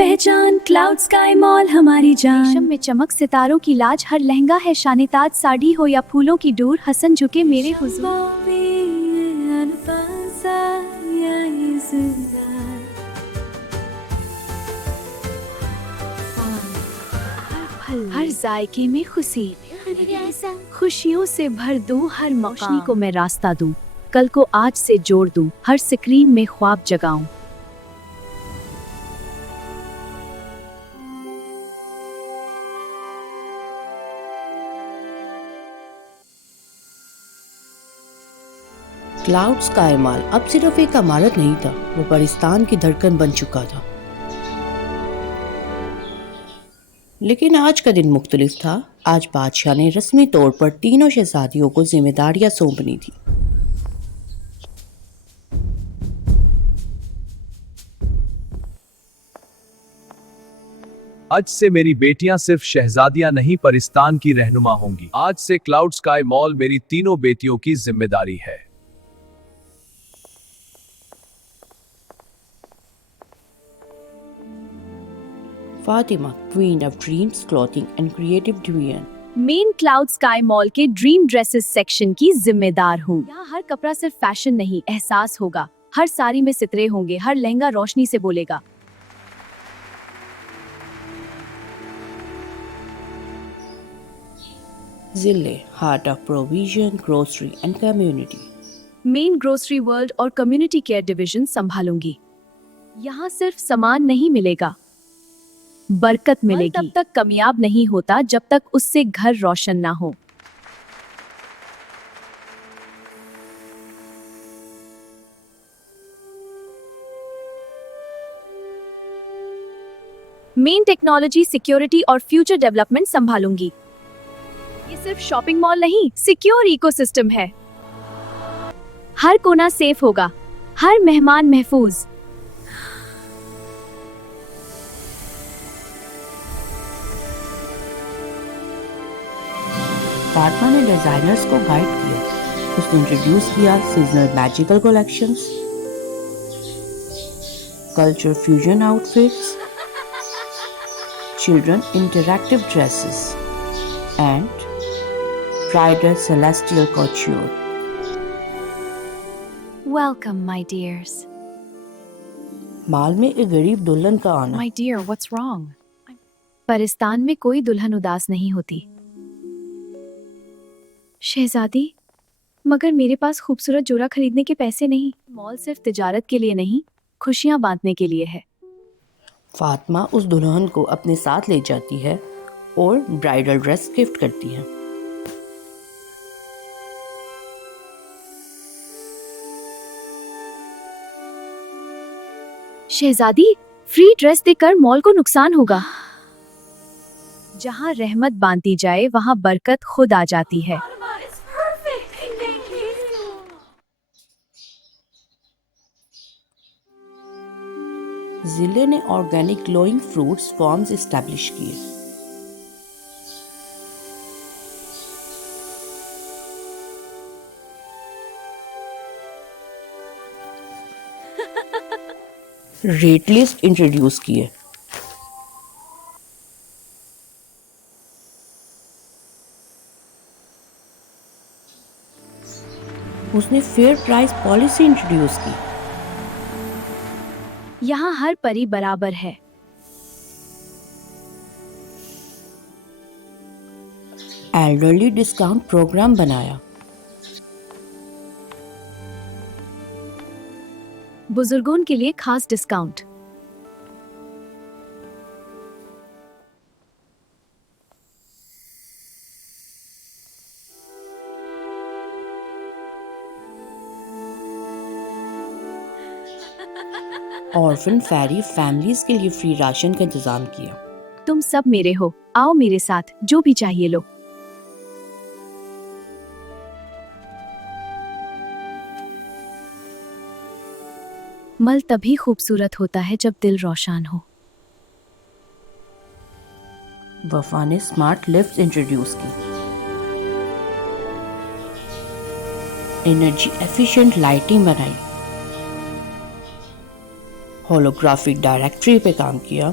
पहचान, cloud sky mall हमारी जान। रेशम में चमक, सितारों की लाज, हर लहंगा है शानेताज, साड़ी हो या फूलों की डोर, हसन झुके मेरे हुजूर। हर जायके में खुशी, खुशियों से भर दूं हर मकाम को मैं रास्ता दूं, कल को आज से जोड़ दूं, हर स्क्रीन में ख्वाब जगाऊं। क्लाउड स्काई मॉल अब सिर्फ एक इमारत नहीं था, वो पाकिस्तान की धड़कन बन चुका था। लेकिन आज का दिन मुख्तलिफ था। आज बादशाह ने रस्मी तौर पर तीनों शहजादियों को जिम्मेदारियां सौंपनी थी। आज से मेरी बेटियां सिर्फ शहजादियां नहीं, पाकिस्तान की रहनुमा होंगी। आज से क्लाउड स्काई मॉल मेरी तीनों बेटियों की जिम्मेदारी है। Fatima, queen of dreams clothing and creative division, main cloud sky mall के ड्रीम ड्रेसेस सेक्शन की जिम्मेदार हूँ। यहाँ हर कपड़ा सिर्फ फैशन नहीं, एहसास होगा। हर साड़ी में सितरे होंगे, हर लहंगा रोशनी से बोलेगा। जिले, heart of provision, grocery and community. Main grocery world और कम्युनिटी केयर डिवीजन संभालूंगी। यहाँ सिर्फ सामान नहीं मिलेगा, बरकत मिलेगी। तब तक कामयाब नहीं होता जब तक उससे घर रोशन ना हो। मेन टेक्नोलॉजी, सिक्योरिटी और फ्यूचर डेवलपमेंट संभालूंगी। ये सिर्फ शॉपिंग मॉल नहीं, सिक्योर इकोसिस्टम है। हर कोना सेफ होगा, हर मेहमान महफूज। फातिमा ने डिजाइनर्स को गाइड किया। उसने इंट्रोड्यूस किया seasonal magical collections, culture fusion outfits, children interactive dresses and bridal celestial couture. Welcome, my dears. माल में एक गरीब दुल्हन का आना। My dear, what's wrong? Pakistan में कोई दुल्हन उदास नहीं होती। शहजादी, मगर मेरे पास खूबसूरत जोड़ा खरीदने के पैसे नहीं। मॉल सिर्फ तिजारत के लिए नहीं, खुशियां बांटने के लिए है। फातिमा उस दुल्हन को अपने साथ ले जाती है और ब्राइडल ड्रेस गिफ्ट करती है। शहजादी, फ्री ड्रेस देकर मॉल को नुकसान होगा। जहाँ रहमत बांटी जाए वहाँ बरकत खुद आ जाती है। जिले ने organic glowing fruits farms establish किए। रेट लिस्ट इंट्रोड्यूस किए। उसने फेयर प्राइस पॉलिसी इंट्रोड्यूस की। यहाँ हर परी बराबर है। एल्डरली डिस्काउंट प्रोग्राम बनाया। बुजुर्गों के लिए खास डिस्काउंट। ऑर्फन फैरी फैमिलीज के लिए फ्री राशन का इंतजाम किया। तुम सब मेरे हो, आओ मेरे साथ, जो भी चाहिए लो। मल तभी खूबसूरत होता है जब दिल रोशन हो। वफा ने स्मार्ट लिफ्ट इंट्रोड्यूस की। एनर्जी एफिशिएंट लाइटिंग बनाई। होलोग्राफिक डायरेक्टरी पे काम किया।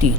3۔